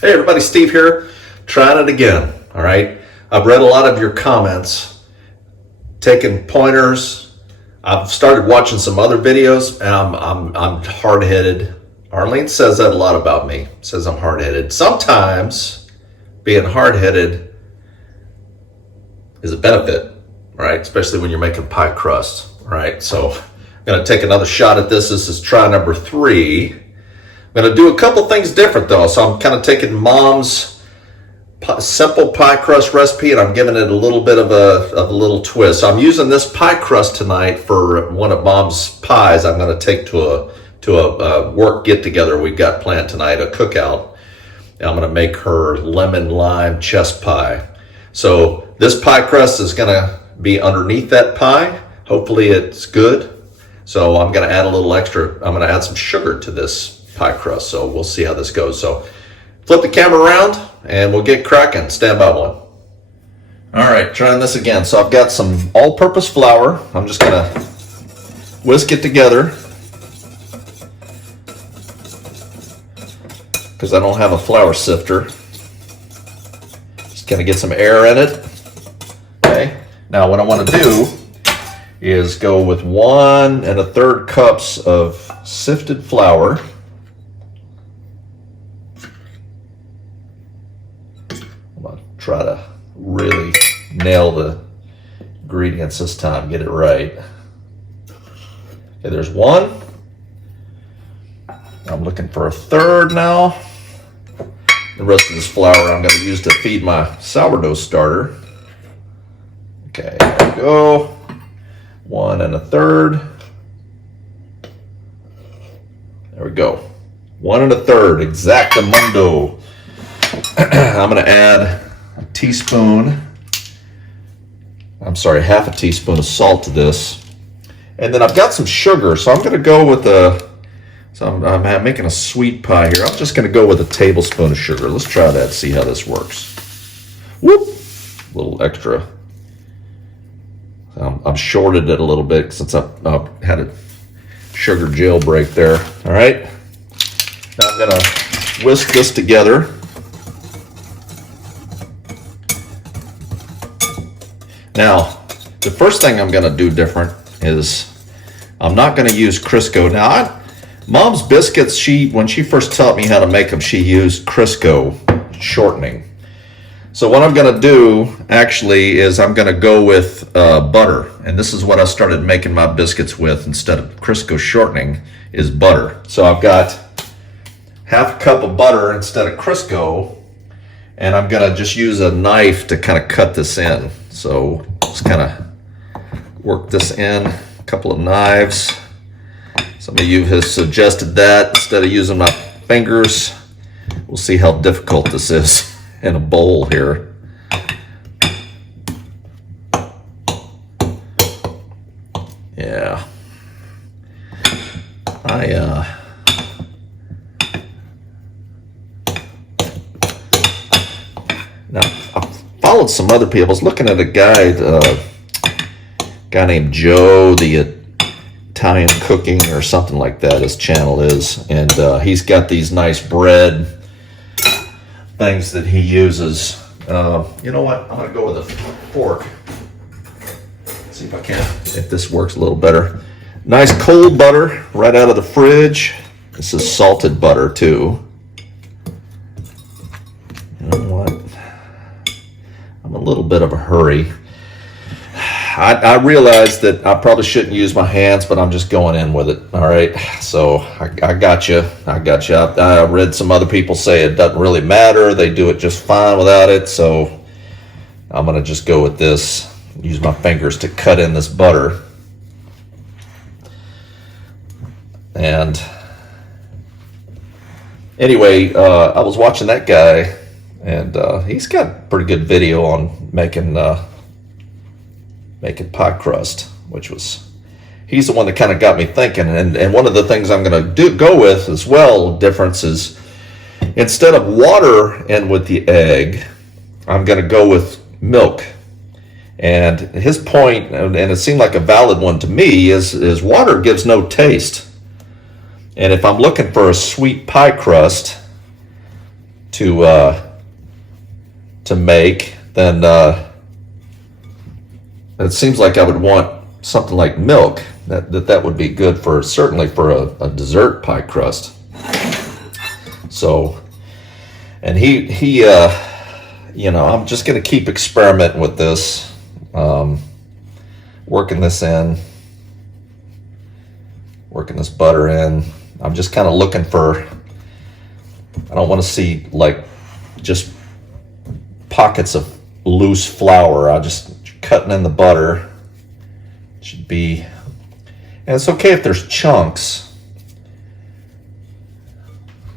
Hey everybody, Steve here, trying it again, all right? I've read a lot of your comments, taking pointers. I've started watching some other videos, and I'm hard-headed. Arlene says that a lot about me, says I'm hard-headed. Sometimes being hard-headed is a benefit, right? Especially when you're making pie crust, right? So I'm gonna take another shot at this. This is try number 3. I'm going to do a couple things different though. So I'm kind of taking Mom's simple pie crust recipe and I'm giving it a little bit of a little twist. So I'm using this pie crust tonight for one of Mom's pies I'm going to take to a work get together we've got planned tonight, a cookout. And I'm going to make her lemon lime chess pie. So this pie crust is going to be underneath that pie. Hopefully it's good. So I'm going to add a little extra. I'm going to add some sugar to this pie crust, so we'll see how this goes. So flip the camera around and we'll get cracking. Stand by one. All right, trying this again. So I've got some all-purpose flour. I'm just gonna whisk it together because I don't have a flour sifter. Just gonna get some air in it. Okay, now what I want to do is go with 1 1/3 cups of sifted flour. Try to really nail the ingredients this time, get it right. Okay, there's 1. I'm looking for a 1/3 now. The rest of this flour I'm going to use to feed my sourdough starter. Okay, there we go. 1 1/3. There we go. 1 1/3, exactamundo. I'm going to add a teaspoon, half a teaspoon of salt to this. And then I've got some sugar, so I'm going to go with I'm making a sweet pie here. I'm just going to go with a tablespoon of sugar. Let's try that, see how this works. Whoop! A little extra. I've shorted it a little bit since I had a sugar jailbreak there. All right. Now I'm going to whisk this together. Now, the first thing I'm going to do different is I'm not going to use Crisco. Now, Mom's biscuits, when she first taught me how to make them, she used Crisco shortening. So what I'm going to do actually is I'm going to go with butter. And this is what I started making my biscuits with instead of Crisco shortening is butter. So I've got half a cup of butter instead of Crisco. And I'm going to just use a knife to kind of cut this in. So just kind of work this in, a couple of knives. Some of you have suggested that instead of using my fingers. We'll see how difficult this is in a bowl here. Yeah. Now, I followed some other people. I was looking at a guy named Joe, the Italian cooking or something like that, his channel is. And he's got these nice bread things that he uses. You know what? I'm going to go with a fork. See if this works a little better. Nice cold butter right out of the fridge. This is salted butter too. You know what? I'm a little bit of a hurry. I realize that I probably shouldn't use my hands, but I'm just going in with it. All right. So I got you. I read some other people say it doesn't really matter. They do it just fine without it. So I'm going to just go with this. Use my fingers to cut in this butter. And anyway, I was watching that guy, and he's got a pretty good video on making pie crust, he's the one that kind of got me thinking. And one of the things I'm going to go with as well, difference is instead of water in with the egg, I'm going to go with milk. And his point, and it seemed like a valid one to me, is water gives no taste. And if I'm looking for a sweet pie crust to make, then it seems like I would want something like milk. That would be good for, certainly for a dessert pie crust. So, and he you know, I'm just going to keep experimenting with this, working this butter in. I'm just kind of looking for, I don't want to see like just pockets of loose flour. I just cutting in the butter. It should be, and it's okay if there's chunks,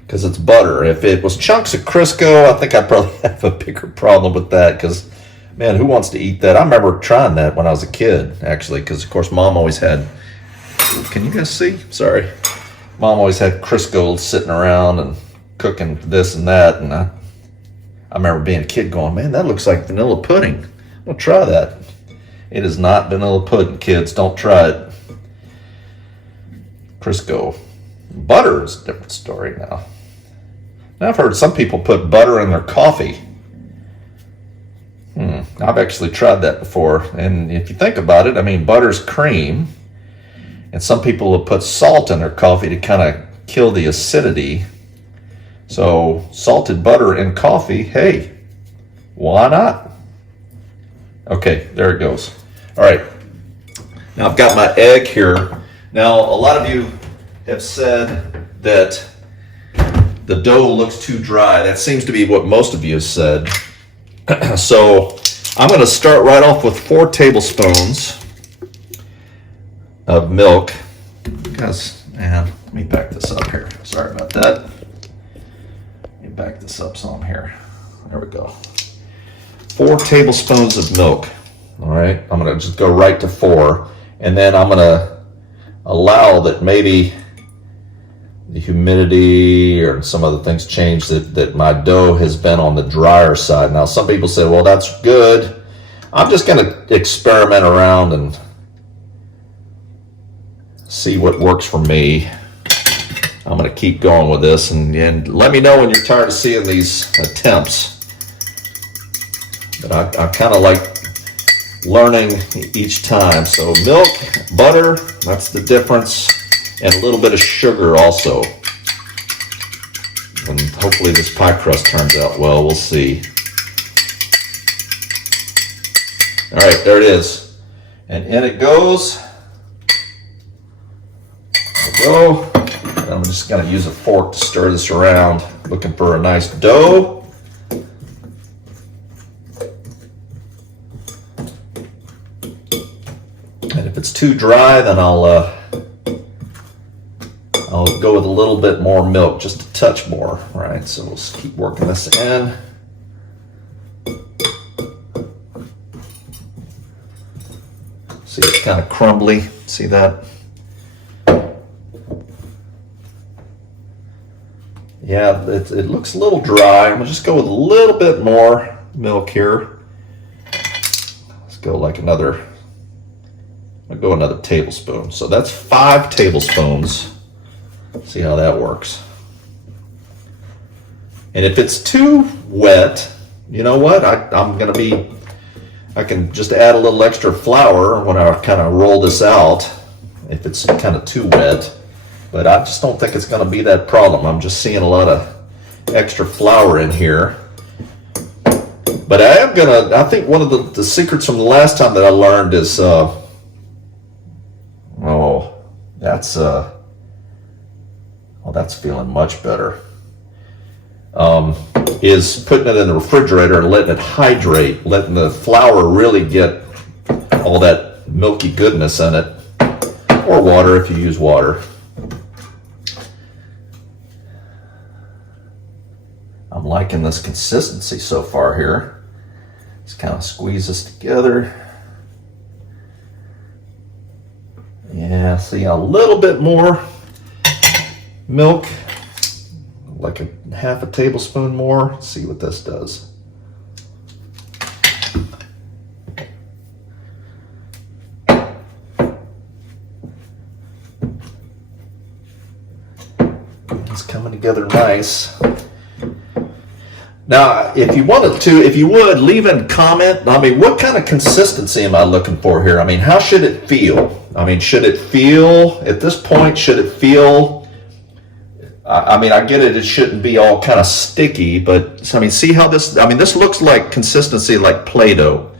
because it's butter. If it was chunks of Crisco, I think I'd probably have a bigger problem with that, because, man, who wants to eat that? I remember trying that when I was a kid, actually, because, of course, Mom always had, can you guys see? Sorry. Mom always had Crisco sitting around and cooking this and that, and I remember being a kid going, man, that looks like vanilla pudding. I'll try that. It is not vanilla pudding, kids. Don't try it. Crisco. Butter is a different story now. Now, I've heard some people put butter in their coffee. I've actually tried that before. And if you think about it, I mean, butter's cream. And some people will put salt in their coffee to kind of kill the acidity. So, salted butter in coffee, hey, why not? Okay, there it goes. All right. Now, I've got my egg here. Now, a lot of you have said that the dough looks too dry. That seems to be what most of you have said. So I'm going to start right off with 4 tablespoons of milk. Guys, man, let me back this up here. Sorry about that. Let me back this up some here. There we go. 4 tablespoons of milk. All right, I'm going to just go right to 4. And then I'm going to allow that maybe the humidity or some other things change, that my dough has been on the drier side. Now, some people say, well, that's good. I'm just going to experiment around and see what works for me. I'm going to keep going with this, and let me know when you're tired of seeing these attempts. But I kind of like learning each time. So milk, butter, that's the difference. And a little bit of sugar also. And hopefully this pie crust turns out well. We'll see. All right, there it is. And in it goes. There we go. And I'm just going to use a fork to stir this around. Looking for a nice dough. And if it's too dry, then I'll go with a little bit more milk, just a touch more. All right, so we'll just keep working this in. See, it's kind of crumbly. See that? Yeah, it looks a little dry. I'm gonna just go with a little bit more milk here. Let's go like another tablespoon. So that's 5 tablespoons. See how that works. And if it's too wet, you know what? I can just add a little extra flour when I kind of roll this out, if it's kind of too wet. But I just don't think it's going to be that problem. I'm just seeing a lot of extra flour in here. But I think one of the secrets from the last time that I learned is, that's feeling much better. Is putting it in the refrigerator and letting it hydrate, letting the flour really get all that milky goodness in it, or water if you use water. I'm liking this consistency so far here. Just kind of squeeze this together. Yeah, see, a little bit more milk, like a half a tablespoon more. Let's see what this does. It's coming together nice. Now, if you wanted to, if you would, leave a comment. I mean, what kind of consistency am I looking for here? I mean, how should it feel? I mean, should it feel, at this point, should it feel, I mean, I get it, it shouldn't be all kind of sticky, but, I mean, see how this, I mean, this looks like consistency like Play-Doh.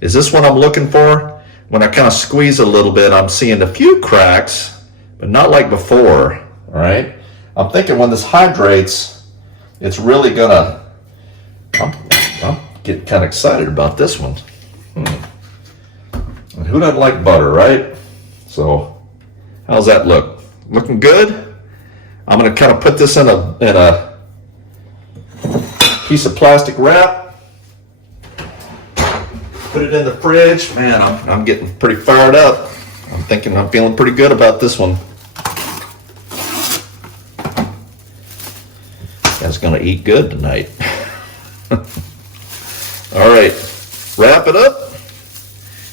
Is this what I'm looking for? When I kind of squeeze a little bit, I'm seeing a few cracks, but not like before, all right? I'm thinking when this hydrates, it's really gonna, I'm getting kind of excited about this one. And who doesn't like butter, right? So, how's that look? Looking good? I'm gonna kind of put this in a piece of plastic wrap. Put it in the fridge. Man, I'm getting pretty fired up. I'm feeling pretty good about this one. That's gonna eat good tonight. All right, wrap it up.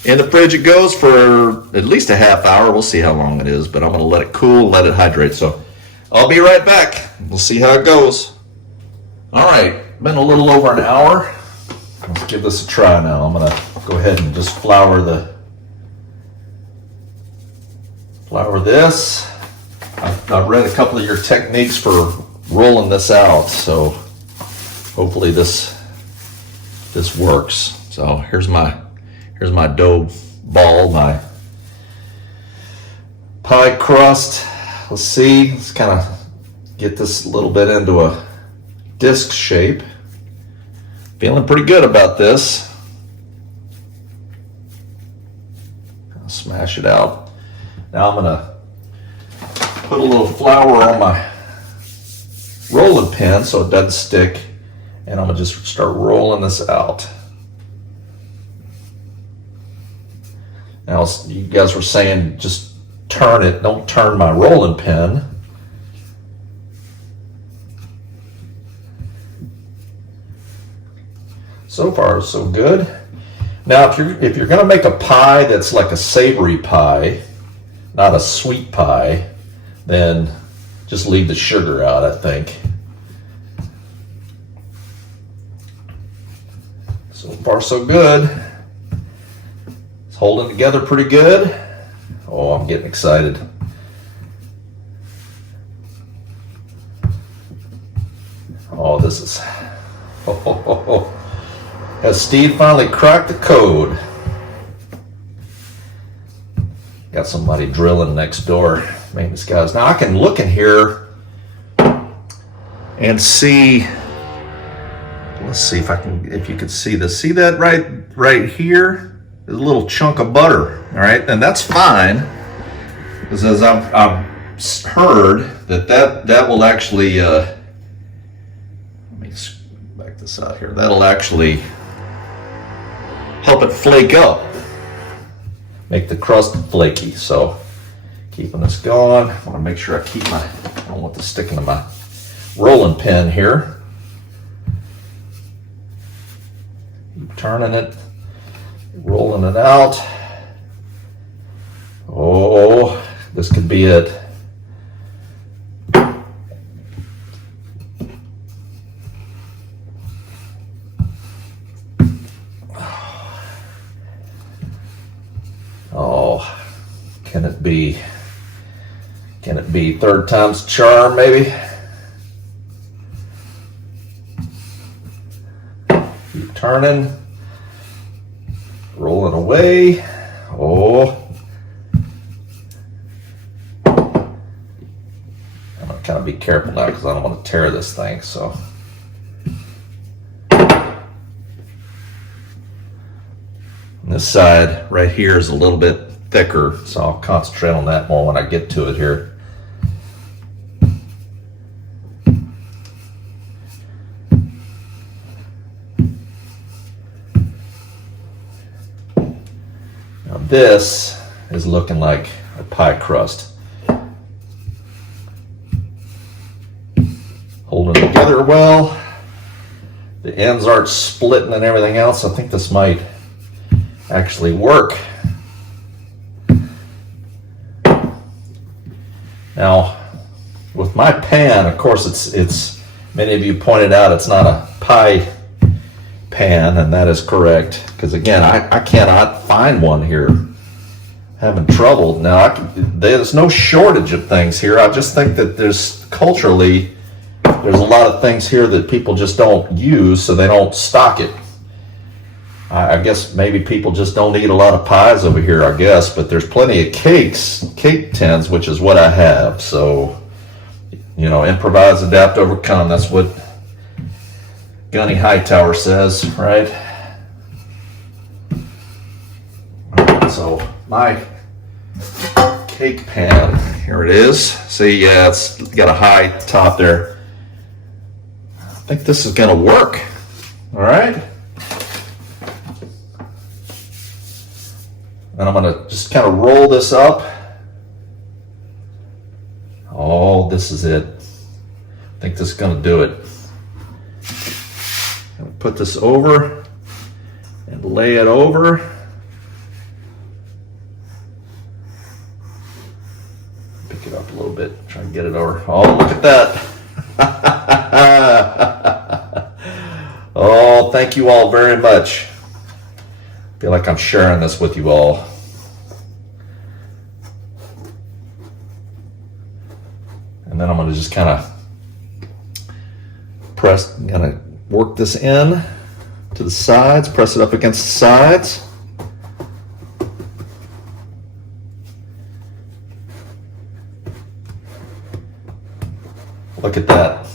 In the fridge it goes for at least a half hour. We'll see how long it is, but I'm gonna let it cool, let it hydrate. So I'll be right back. We'll see how it goes. All right, been a little over an hour. Let's give this a try now. I'm gonna go ahead and just flour this. I've read a couple of your techniques for rolling this out, so hopefully this works. So here's my dough ball, my pie crust. Let's see, let's kind of get this a little bit into a disc shape. Feeling pretty good about this. I'll smash it out. Now I'm gonna put a little flour on my rolling pin so it doesn't stick, and I'm gonna just start rolling this out. Now, you guys were saying just turn it, don't turn my rolling pin. So far, so good. Now, if you're gonna make a pie that's like a savory pie, not a sweet pie, then just leave the sugar out, I think. So far, so good. It's holding together pretty good. Oh, I'm getting excited. Oh, this is... Has Steve finally cracked the code? Got somebody drilling next door. Maintenance guys. Now I can look in here and see. Let's see if you can see this. See that right here? There's a little chunk of butter. All right, and that's fine, because as I've heard that will actually. Let me back this out here. That'll actually help it flake up, make the crust flaky. So keeping this going, I want to make sure I keep I don't want this sticking to my rolling pin here. Keep turning it, rolling it out. Oh, this could be it. Oh, can it be third time's the charm, maybe? Keep turning, rolling away. Oh, I'm gonna kind of be careful now because I don't want to tear this thing. So. This side right here is a little bit thicker, so I'll concentrate on that more when I get to it here. Now this is looking like a pie crust. Holding together well. The ends aren't splitting and everything else. I think this might actually work. Now, with my pan, of course, it's Many of you pointed out it's not a pie pan, and that is correct. Because again, I cannot find one here. Having trouble now. There's no shortage of things here. I just think that there's culturally, there's a lot of things here that people just don't use, so they don't stock it. I guess maybe people just don't eat a lot of pies over here, I guess, but there's plenty of cake tins, which is what I have. So, you know, improvise, adapt, overcome. That's what Gunny Hightower says, right? So my cake pan, here it is. See, yeah, it's got a high top there. I think this is gonna work. All right. And I'm gonna just kind of roll this up. Oh, this is it. I think this is gonna do it. I'm gonna put this over and lay it over. Pick it up a little bit, try and get it over. Oh, look at that. Oh, thank you all very much. I feel like I'm sharing this with you all. And then I'm going to just kind of work this in to the sides, press it up against the sides. Look at that.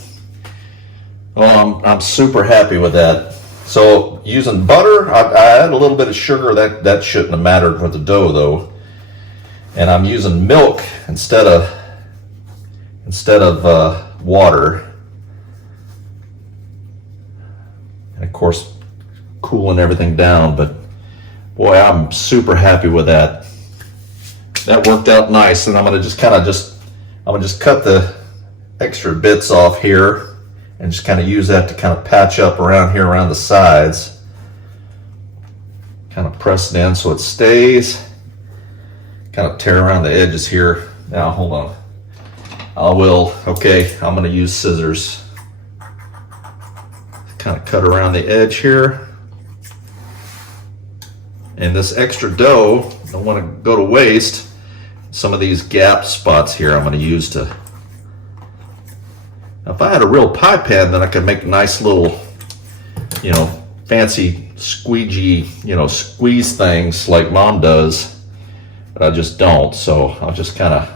Oh, I'm super happy with that. So using butter, I add a little bit of sugar. That shouldn't have mattered with the dough though. And I'm using milk instead of water. And of course, cooling everything down. But boy, I'm super happy with that. That worked out nice. And I'm gonna just cut the extra bits off here and just kind of use that to kind of patch up around here around the sides. Kind of press it in so it stays. Kind of tear around the edges here. Now hold on. Okay, I'm going to use scissors. Kind of cut around the edge here. And this extra dough, I don't want to go to waste. Some of these gap spots here I'm going to use to. Now, if I had a real pie pan, then I could make nice little, you know, fancy squeegee, you know, squeeze things like Mom does. But I just don't, so I'll just kind of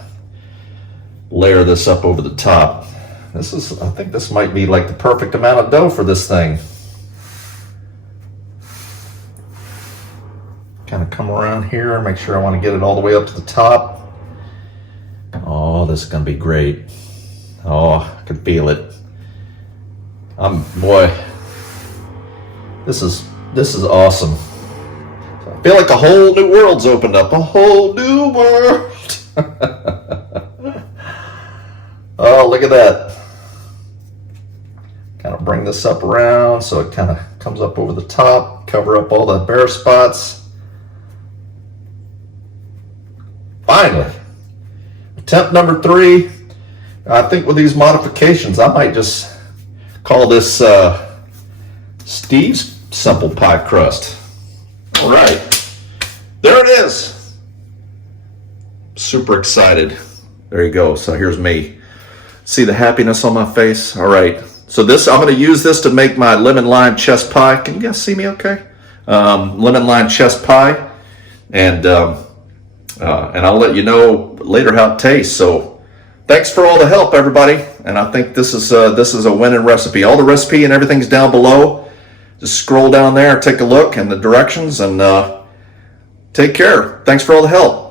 layer this up over the top. I think this might be like the perfect amount of dough for this thing. Kind of come around here and make sure I want to get it all the way up to the top. Oh, this is going to be great. Oh, I can feel it. Boy, this is awesome. I feel like a whole new world's opened up. A whole new world. Oh, look at that. Kind of bring this up around so it kind of comes up over the top, cover up all the bare spots. Finally, attempt number 3. I think with these modifications, I might just call this Steve's Simple Pie Crust. All right, there it is. Super excited. There you go. So here's me. See the happiness on my face? All right. So I'm going to use this to make my lemon lime chess pie. Can you guys see me okay? Lemon lime chess pie. And I'll let you know later how it tastes. So thanks for all the help, everybody. And I think this is a winning recipe. All the recipe and everything's down below. Just scroll down there, take a look in the directions, and take care. Thanks for all the help.